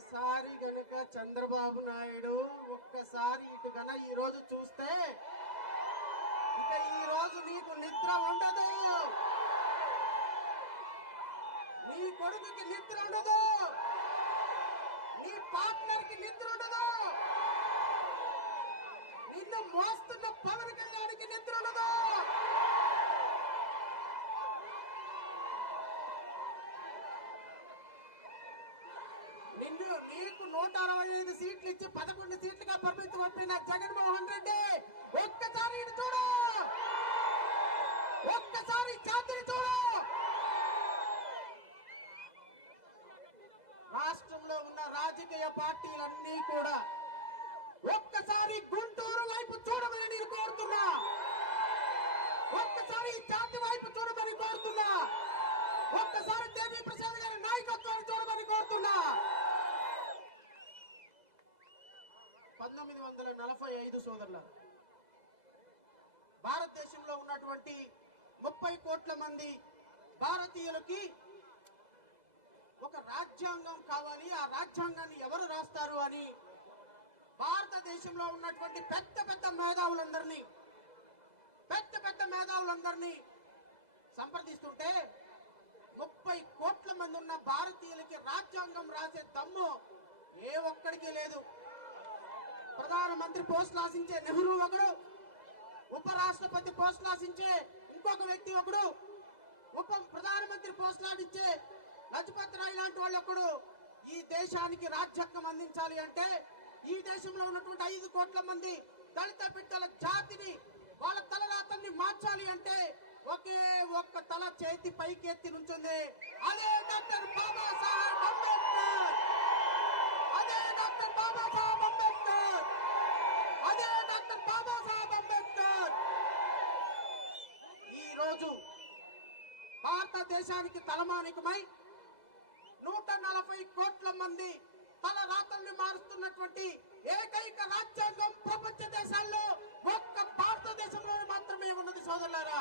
ఒక్కసారి గనుక చంద్రబాబు నాయుడు ఒక్కసారి ఇటు గన ఈ రోజు చూస్తే ఇక ఈ రోజు నీకు నిద్ర ఉండదు, నీ కొడుకుకి నిద్ర ఉండదు, నీ పార్ట్నర్ కి నిద్ర ఉండదు, నిన్ను మోస్తున్న పవన్ కళ్యాణ్కి నిద్ర ఉండదు. నీకు 165 సీట్లు ఇచ్చి 11 సీట్లుగా పరిమితం పంపిన జగన్మోహన్ రెడ్డి ఒక్కసారి ఇటు చూడు, ఒక్కసారి జాతిని చూడు. రాష్ట్రంలో ఉన్న రాజకీయ పార్టీలన్నీ కూడా ఒక్కసారి గుంటూరు వైపు చూడమని నేను కోరుతున్నా, ఒక్కసారి జాతి వైపు చూడమని కోరుతున్నా, ఒక్కసారి దేవి ప్రసాద్ గారి నాయకత్వాన్ని చూడమని కోరుతున్నా. 1945 సోదరుల భారతదేశంలో ఉన్నటువంటి 30 కోట్ల మంది భారతీయులకి ఒక రాజ్యాంగం కావాలి, ఆ రాజ్యాంగాన్ని ఎవరు రాస్తారు అని భారతదేశంలో ఉన్నటువంటి పెద్ద పెద్ద మేధావులందరినీ సంప్రదిస్తుంటే 30 కోట్ల మంది ఉన్న భారతీయులకి రాజ్యాంగం రాసే దమ్ము ఏ ఒక్కడికి లేదు. ప్రధానమంత్రి పోస్టులు ఆశించే నెహ్రూ ఒకడు, ఉపరాష్ట్రపతి పోస్టులు ఆశించే ఇంకొక వ్యక్తి ఒకడు, ప్రధానమంత్రి పోస్టులు ఆశించే లజపత్ రాయ్ లాంటి వాళ్ళు ఒకడు. ఈ దేశానికి రాజ్యాంగం అందించాలి అంటే, ఈ దేశంలో ఉన్నటువంటి 5 కోట్ల మంది దళిత బిడ్డల జాతిని, వాళ్ళ తలరాతల్ని మార్చాలి అంటే ఒకే ఒక్క తల చేతి పైకెత్తి నుంచుంది, అదే డాక్టర్ బాబాసాహెబ్ అంబేద్కర్. అదే డాక్టర్ బాబాసాహెబ్ అంబేద్కర్. అదే డాక్టర్ బాబాసాహెబ్ అంబేద్కర్. ఈ రోజు భారతదేశానికి తలమానికమై 140 కోట్ల మంది తల రాతల్ని మారుస్తున్నటువంటి ఏకైక రాజ్యాంగం ప్రపంచ దేశాల్లో ఒక్క భారతదేశంలో మాత్రమే ఉన్నది సోదరులారా.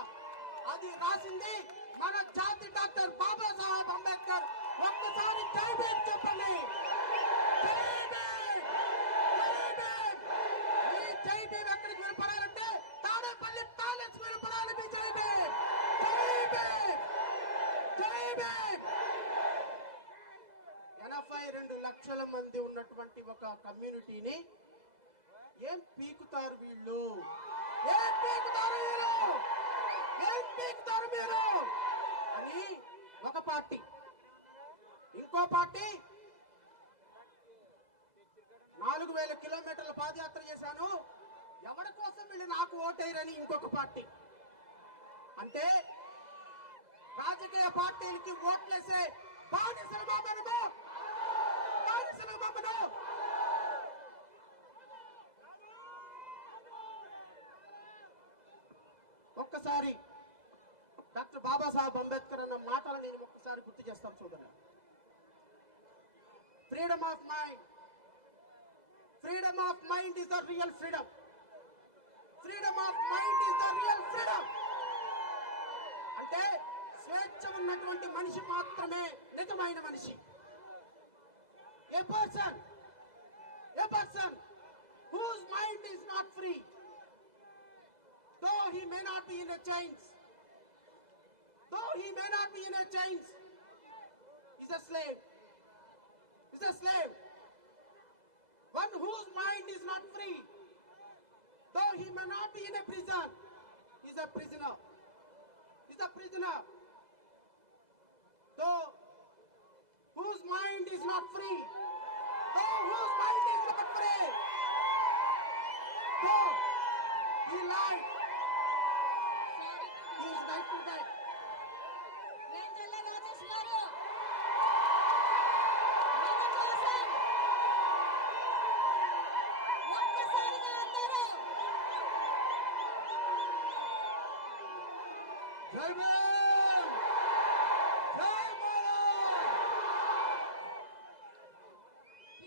అది రాసింది మన జాతి డాక్టర్ బాబాసాహెబ్ అంబేద్కర్. ఒక్కసారి జై భీమ్ చెప్పండి. ఈ జై భీమ్ ఎక్కడికి వినపడాలంటే తాడేపల్లి ప్యాలెస్ వినపడాలి. మీ జై భీమ్, జై భీమ్, జై భీమ్. 82 లక్షల మంది ఉన్నటువంటి ఒక కమ్యూనిటీని ఏం పీకుతారు వీళ్ళు, ఏం పీకుతారు వీళ్ళు, ఏం పీకుతారు మీరు అని ఒక పార్టీ. ఇంకో పార్టీ 4000 కిలోమీటర్ల పాదయాత్ర చేశాను, ఎవరి కోసం వీళ్ళు నాకు ఓటేయరని ఇంకొక పార్టీ. అంటే రాజకీయ పార్టీలకి ఓట్లేసే బానిసలు బాబనము, బానిసలు బాబను. ఒక్కసారి డాక్టర్ బాబాసాహెబ్ అంబేద్కర్ అన్న మాటలు నేను ఒక్కసారి గుర్తు చేస్తాను చూడండి. Freedom of mind, freedom of mind is the real freedom, freedom of mind is the real freedom. అంటే స్వేచ్ఛ ఉన్నటువంటి మనిషి మాత్రమే నిజమైన మనిషి. A person whose mind is not free, though he may not be in a chains, is a slave, One whose mind is not free, though he may not be in a prison, is a prisoner, though whose mind is not free, whose mind is not free, though he lied, he is right to die.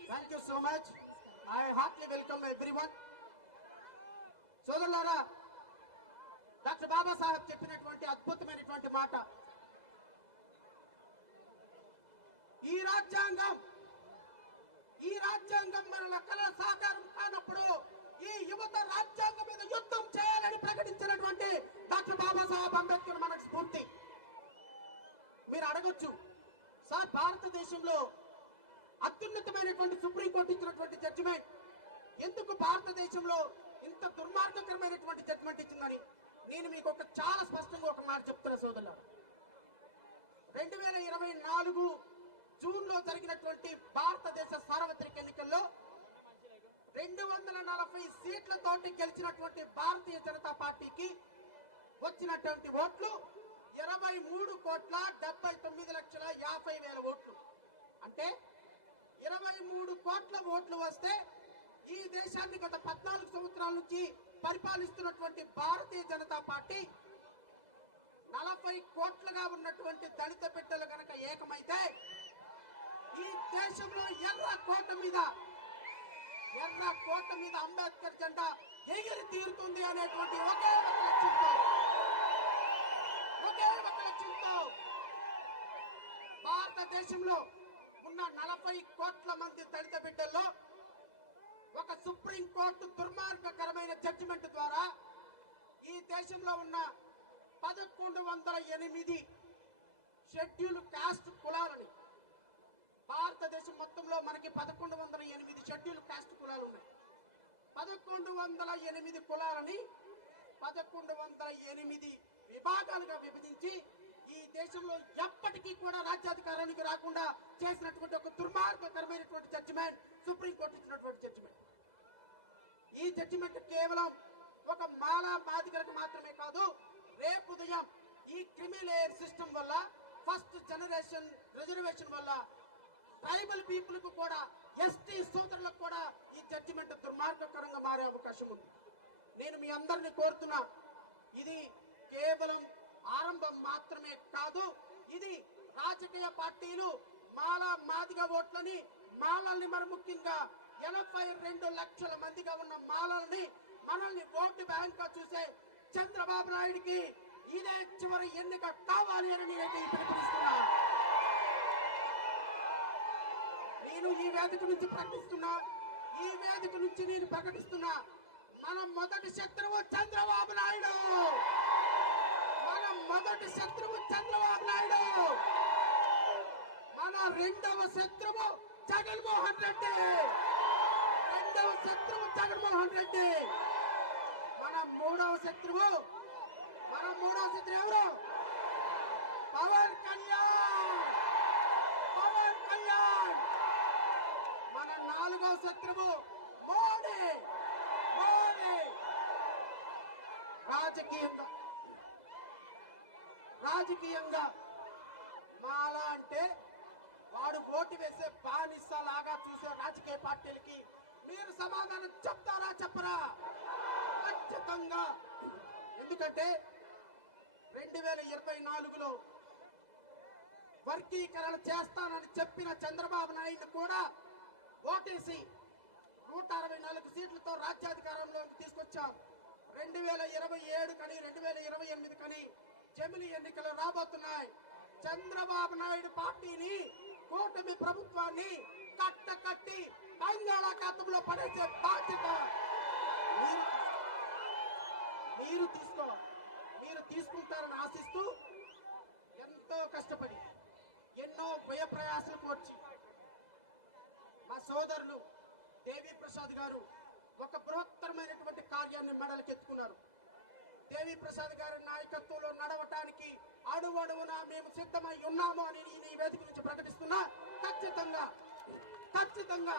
Thank you so much. I heartily welcome everyone. సోదరులారా, doctor Babasaheb చెప్పినటువంటి అద్భుతమైనటువంటి మాట, ఈ రాజ్యాంగం ఈ రాజ్యాంగం మన కళ సాకారం కానప్పుడు ఈ యువత రాజ్యాంగం మీద యుద్ధం చేయాలని ప్రకటించినటువంటి డాక్టర్ బాబాసాహెబ్ అంబేద్కర్ మనకు స్ఫూర్తి. మీరు అడగొచ్చు, సార్ భారతదేశంలో అత్యున్నతమైనటువంటి సుప్రీంకోర్టు ఇచ్చినటువంటి జడ్జిమెంట్ ఎందుకు భారతదేశంలో ఇంత దుర్మార్గకరమైనటువంటి జడ్జిమెంట్ ఇచ్చిందని నేను మీకు చాలా స్పష్టంగా ఒక మాట చెప్తున్నా సోదరులారా. 2024 జూన్ లో జరిగినటువంటి భారతదేశ సార్వత్రిక ఎన్నికల్లో 240 సీట్లతోటి గెలిచినటువంటి భారతీయ జనతా పార్టీకి వచ్చినటువంటి ఓట్లు 23,79,50,000 ఓట్లు. అంటే 23 కోట్ల ఓట్లు వస్తే ఈ దేశాన్ని గత 14 సంవత్సరాల నుంచి పరిపాలిస్తున్నటువంటి భారతీయ జనతా పార్టీ 40 కోట్లుగా ఉన్నటువంటి దళిత బిడ్డలు కనుక ఏకమైతే ఈ దేశంలో ఎర్ర కోట మీద అంబేద్కర్ జెండా ఎగిరి తీరుతుంది అనేటువంటి ఒకే ఒక లక్ష్యంతో భారతదేశంలో ఉన్న 40 కోట్ల మంది దళిత బిడ్డల్లో ఒక సుప్రీం కోర్టు దుర్మార్గకరమైన జడ్జిమెంట్ ద్వారా ఈ దేశంలో ఉన్న 1108 షెడ్యూల్ కాస్ట్ కులాలని, భారతదేశం మొత్తంలో మనకి 1108 షెడ్యూల్ కాస్ట్ కులాలు ఉన్నాయి. 1108 కులాలని 1108 విభాగాలుగా విభజించి ఈ దేశంలో ఎప్పటికీ కూడా రాజ్యాధికారానికి రాకుండా చేసినటువంటి ఒక దుర్మార్గకరమైనటువంటి జడ్జిమెంట్ సుప్రీంకోర్టు ఇచ్చినటువంటి జడ్జిమెంట్. ఈ జడ్జిమెంట్ కేవలం ఒక మాలా బాధితులకు మాత్రమే కాదు, రేపు ఉదయం ఈ క్రిమిలేయర్ సిస్టమ్ వల్ల, ఫస్ట్ జనరేషన్ రిజర్వేషన్ వల్ల ట్రైబల్ పీపుల్ కు కూడా, ఎస్టీ సోదరులకు కూడా ఈ జడ్జిమెంట్ దుర్మార్గకరంగా మారే అవకాశం ఉంది. నేను మీ అందరినీ కోరుతున్నా, ఇది కేవలం ఆరంభం మాత్రమే కాదు, ఇది రాజకీయ పార్టీలు మాలా మాదిగ ఓట్లని, మాలల్ని మరి ముఖ్యంగా 82 లక్షల మందిగా ఉన్న మాలల్ని మనల్ని ఓటు బ్యాంక్ గా చూసే చంద్రబాబు నాయుడికి ఇదే చివరి ఎన్నిక కావాలి అని నేనైతే పిలుపునిస్తున్నా. నేను ఈ వేదిక నుంచి ప్రకటిస్తున్నా, మన మొదటి శత్రువు చంద్రబాబు నాయుడు. మన రెండవ శత్రువు జగన్మోహన్ రెడ్డి. మన మూడవ శత్రువు ఎవరు? పవన్ కళ్యాణ్. మన నాలుగవ శత్రువు మోడీ. రాజకీయంగా మాలా అంటే వాడు ఓటు వేసే బానిసలాగా చూసే రాజకీయ పార్టీలకి మీరు సమాధానం చెప్తారా చెప్పరా? ఖచ్చితంగా. ఎందుకంటే 2024లో వర్గీకరణ చేస్తానని చెప్పిన చంద్రబాబు నాయుడు కూడా ఓటేసి 164 సీట్లతో రాజ్యాధికారంలోకి తీసుకొచ్చాం. 2027 కని 2028 కని జమిలీ ఎన్నికలు రాబోతున్నాయి. చంద్రబాబు నాయుడు పార్టీని, కూటమి ప్రభుత్వాన్ని కట్టి బంగాళాఖాతంలో పడేసే బాధ్యత మీరు తీసుకుంటారని ఆశిస్తూ ఎంతో కష్టపడి ఎన్నో వ్యయ ప్రయాసాలు కోర్చి మా సోదరులు దేవి ప్రసాద్ గారు ఒక బృహత్తరమైనటువంటి కార్యాన్ని మెడలకెత్తుకున్నారు. దేవి ప్రసాద్ గారి నాయకత్వంలో నడవటానికి అడువడువున మేము సిద్ధమై ఉన్నాము అని నేను ఈ వేదిక నుంచి ప్రకటిస్తున్నా. ఖచ్చితంగా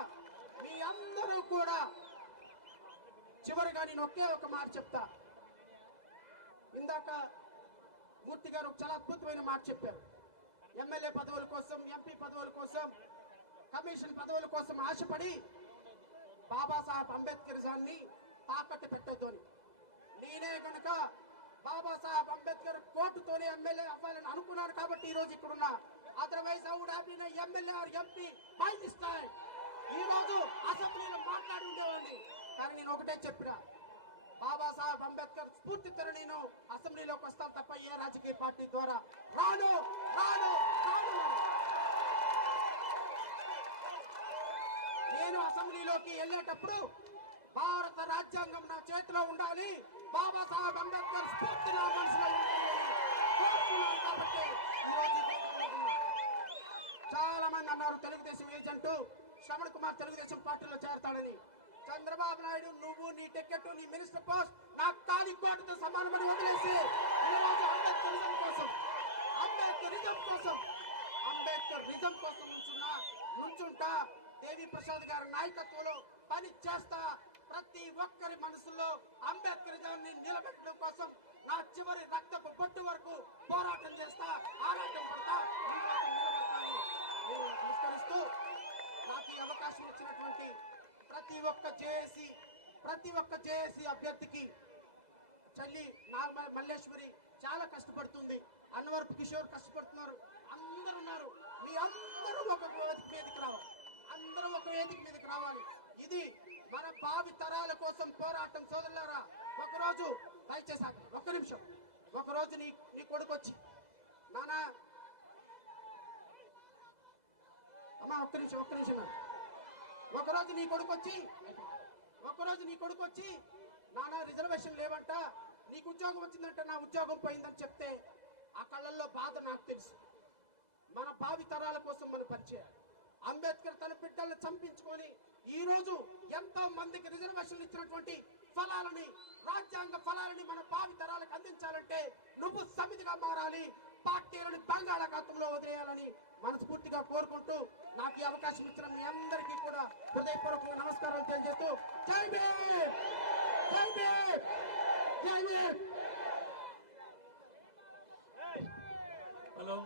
మీ అందరూ కూడా చివరిగా నేను ఒకే ఒక మాట చెప్తా. ఇందాక మూర్తి గారు చాలా అద్భుతమైన మాట చెప్పారు. ఎమ్మెల్యే పదవుల కోసం, ఎంపీ పదవుల కోసం, కమిషన్ పదవుల కోసం ఆశపడి బాబాసాహెబ్ అంబేద్కర్ జాన్ని తాకట్టు పెట్టొద్దు అని. నేనే కనుక బాబాసాహెబ్ అంబేద్కర్ కోర్టుతోనే ఎమ్మెల్యే అవ్వాలని అనుకున్నాను కాబట్టి ఈ రోజు ఇక్కడున్నా. Otherwise I would have been MLA or MP by this time. ఈ రోజు అసెంబ్లీలో మాట్లాడి ఉండేవాడిని. కానీ నేను ఒకటే చెప్పినా, బాబాసాహెబ్ అంబేద్కర్ స్ఫూర్తితో నేను అసెంబ్లీలోకి వస్తాను తప్ప ఏ రాజకీయ పార్టీ ద్వారా రాను. అసెంబ్లీలోకి వెళ్ళేటప్పుడు భారత రాజ్యాంగం నా చేతిలో ఉండాలి, బాబాసాహెబ్ అంబేద్కర్ స్ఫూర్తి నా మనసులో ఉండాలి అని కోరుకున్నాను. కాబట్టి ఈరోజు చాలా మంది అన్నారు తెలుగుదేశం ఏజెంట్ శ్రవణ్ కుమార్ తెలుగుదేశం పార్టీలో చేరతాడని. చంద్రబాబు నాయుడు, నువ్వు నీ టికెట్, నీ మినిస్టర్ పోస్ట్ నా తాలికోటతో సమానమని వదిలేసి ఈరోజు అంబేద్కరిజం కోసం నుంచుంటా దేవి ప్రసాద్ గారి నాయకత్వంలో పని చేస్తా. ప్రతి ఒక్కరి మనసులో అంబేద్కరిజాన్ని నిలబెట్టడం కోసం నా చివరి రక్తపు బొట్టు వరకు పోరాటం చేస్తా, ఆరాటం పడతా, నమస్కరిస్తూ నాకు ఈ అవకాశం ఇచ్చినటువంటి ప్రతి ఒక్క జేఏసీ అభ్యర్థికి, చెల్లి నాగ మల్లేశ్వరి చాలా కష్టపడుతుంది, అన్వరపు కిషోర్ కష్టపడుతున్నారు, అందరూ ఉన్నారు. మీ అందరూ ఒక వేదిక మీదకి రావాలి. ఇది మన భావి తరాల కోసం పోరాటం. సోదరులారా, ఒకరోజు దయచేసి ఒక్క నిమిషం, ఒకరోజు నీ కొడుకు వచ్చి నానా అమ్మా ఒక్క నిమిషం ఒకరోజు నీ కొడుకు వచ్చి నానా రిజర్వేషన్ లేవంట, నీకు ఉద్యోగం వచ్చిందంటే నా ఉద్యోగం పోయిందని చెప్తే ఆ కళ్ళల్లో బాధ నాకు తెలుసు. మన భావి తరాల కోసం మనం పనిచేయాలి. అంబేద్కర్ తన బిడ్డలను చంపించుకొని ఈ రోజు ఎంతో మందికి రిజర్వేషన్లు ఇచ్చినటువంటి రాజ్యాంగ ఫలాలని మన భావి తరాలకు అందించాలంటే నువ్వు సమితిగా మారాలి, పార్టీలను బంగాళాఖాతంలో వదిలేయాలని మనస్ఫూర్తిగా కోరుకుంటూ నాకు ఈ అవకాశం ఇచ్చిన మీ అందరికీ కూడా హృదయపూర్వకంగా నమస్కారాలు తెలియజేస్తూ జై భీమ్, జై భీమ్, జై భీమ్. హలో.